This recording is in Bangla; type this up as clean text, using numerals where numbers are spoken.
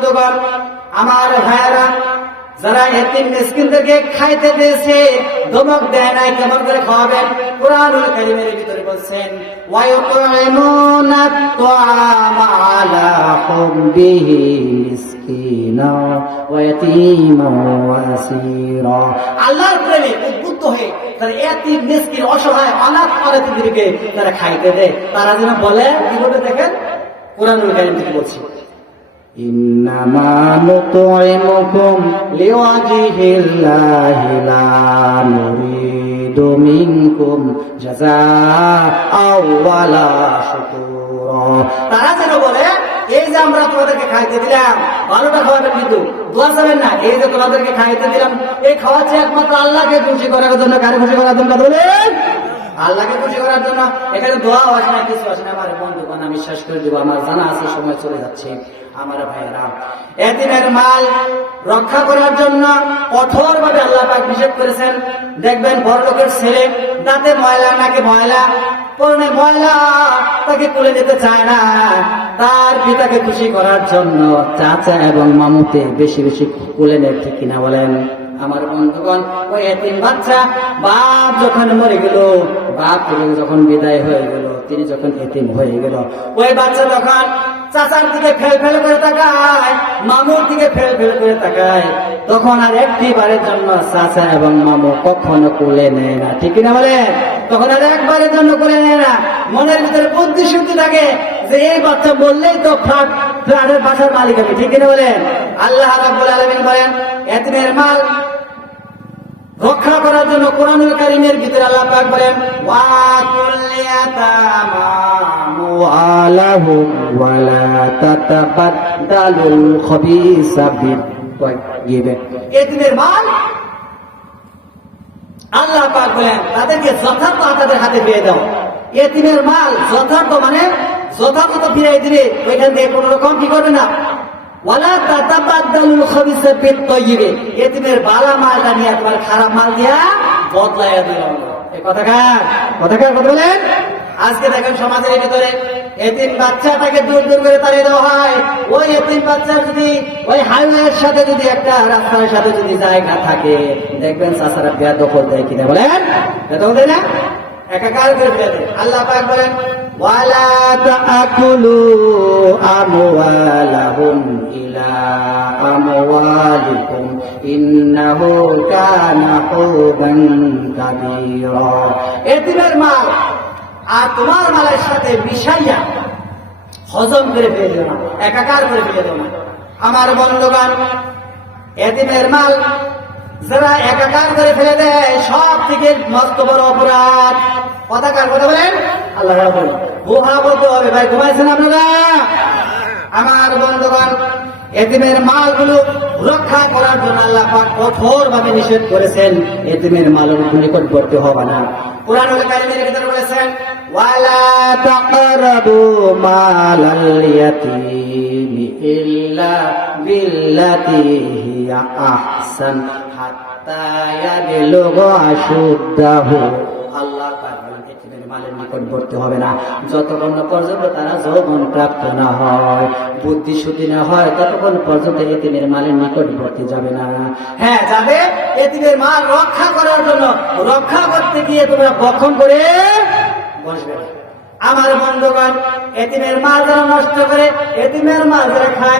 বন্ধুগণ, আমার ভাইয়েরা, যারা এতিম মিসকিনদেরকে খাইতে দিয়েছে, ধমক দেয় নাই, কেমন করে খাওয়াবেন? কুরআনুল কারীমের ভিতরে বলছেন, ওয়া ইউতঈমুনা আত-তাআমা আলা হুব্বিহি মিসকিনা ওয়া ইয়াতীমান ওয়া আসীরা। আল্লাহর প্রেমে উদ্বুদ্ধ হয়ে তারা এতিম মিসকিন অসহায় অনাথ অনাথীদেরকে তারা খাইতে দেয়। তারা যেন বলে, কিভাবে দেখেন কুরআনুল কারীম থেকে বলছি, ইন্নামা নুতঈমুকুম লিওয়াজহিল্লাহি লা নুরিদু মিনকুম জাযাআও ওয়ালা শুকুরা। তারা যেন বলে, এই যে আমরা তোমাদেরকে খাইতে দিলাম, ভালোটা খাওয়াবেন কিন্তু দোয়া চাবেন না, এই যে তোমাদেরকে খাইতে দিলাম, এই খাওয়াচ্ছি একমাত্র আল্লাহকে খুশি করার জন্য। কারে খুশি করার জন্য বলেন? আল্লাহকে খুশি করার জন্য। এখানে দোয়া আসে না, কিছু আসে না। আমার বন্ধুগণ, আমি শেষ করে দেবো, আমার জানা আছে সময় চলে যাচ্ছে। আমার ভাইয়েরা, এতিমের মাল রক্ষা করার জন্য কঠোর ভাবে আল্লাহ পাক নিষেধ করেছেন। দেখবেন বড় লোকের ছেলে দাঁতে ময়লা, নাকি ময়লা, পরনে ময়লা, তাকে তুলে নিতে চায় না। তার পিতাকে খুশি করার জন্য চাচা এবং মামুতে বেশি বেশি কোলে নেয়, ঠিক কিনা বলেন? আমার বন্ধুগণ, ওই এতিম বাচ্চা বাপ যখন মরে গেল, বাপ যখন বিদায় হয়ে গেল, তিনি যখন এতিম হয়ে গেল, ওই বাচ্চা তখন চাচার দিকে ফেল ফেল করে তাকায়, মামুর দিকে ফেল ফেল করে তাকায়, তখন আর একটিবারের জন্য চাচা এবং মামু কখনো কোলে নেয় না, ঠিক কিনা বলেন? তখন আর একবারের জন্য কোলে নেয় না। মনের ভিতরে বুদ্ধি শুদ্ধি থাকে যে এই বাচ্চা বললেই তো ফ্ল্যাটের বাসার মালিক হবে, ঠিক কিনা বলেন? আল্লাহ রাব্বুল আলামিন বলেন, এতিমের মাল রক্ষা করার জন্য কুরআনুল কারীমের ভিতরে আল্লাহ পাক বলেন, ওয়া কুল্লিয়াতামা মুআলাহুম ওয়া লা তাতাবাদদালুল খাবিসা বিত-তাইয়্যিব। এতিমের মাল আল্লাহ পাক বলেন, তাদেরকে যথার্থ তাদের হাতে দিয়ে দাও। এতিমের মাল যথার্থ মানে যথার্থ ফিরিয়ে দিবে, ওইখান থেকে কোনো রকম কি করবে না। ওয়ালা তাতাবাদদালুল খাবিসা বিত-তাইয়্যিব, এতিমের ভালো মালটা নিয়ে তোমার খারাপ মাল দিয়া বদলাইয়া দিও। এই কথাকার কথা বলেন। আজকে দেখেন সমাজের ভিতরে এতিম বাচ্চাটাকে দূর দূর করে তাড়িয়ে দেওয়া হয়। ওই এতিম বাচ্চা যদি ওই হাইওয়ের সাথে যদি একটা রাস্তার সাথে যদি জায়গা থাকে, দেখবেন চাচারা বেদখল দেয়, কিনা বলেন? বেদখল দেয় না, একাকার করে ফেলে দেয়। আল্লাহ পাক বলেন, ওয়ালা তাআকুলু আমওয়ালাহুম ইলা আমওয়ালিকুম ইন্নাহু কানা হুবান কাবীরা। এতিমের মাল আর তোমার মালের সাথে মিশাইয়া হজম করে ফেলে দিও না, একাকার করে ফেলে দিও না। আমার বন্ধুগণ, এতিমের মাল যারা একাকার করে ফেলে দেয়, সব থেকে মস্ত বড় অপরাধ। কথাকার কথা বলেন, আল্লাহ বলেন, গুহা বলতে হবে। ভাই ঘুমাইছেন আপনারা? আমার বন্ধুগণ, এতিমের মালগুলো রক্ষা করার জন্য আল্লাহ পাক কঠোর ভাবে নিষেধ করেছেন। এতিমের মালের নিকটবর্তী হবে না। কুরআনুল কারীমের ভিতরে বলেছেন, ওয়ালা তাকরাবু মালাল ইয়াতীমি ইল্লা বিল্লাতি হিয়া আহসান হাত্তা ইয়াবলুগা আশুদ্দাহু। আল্লাহ পাক বলেন, এতিমের মালের নিকটবর্তী হবে না যতক্ষণ পর্যন্ত তারা যৌবন প্রাপ্ত না হয়, বুদ্ধি শুদ্ধি না হয়, ততক্ষণ পর্যন্ত এতিমের মালের নিকটবর্তী যাবে না। হ্যাঁ যাবে, এতিমের মাল রক্ষা করার জন্য। রক্ষা করতে গিয়ে তোমরা বক্ষণ করে বসবে। আমার বন্ধুগণ, এতিমের মাল যারা নষ্ট করে, এতিমের মাল যারা খায়,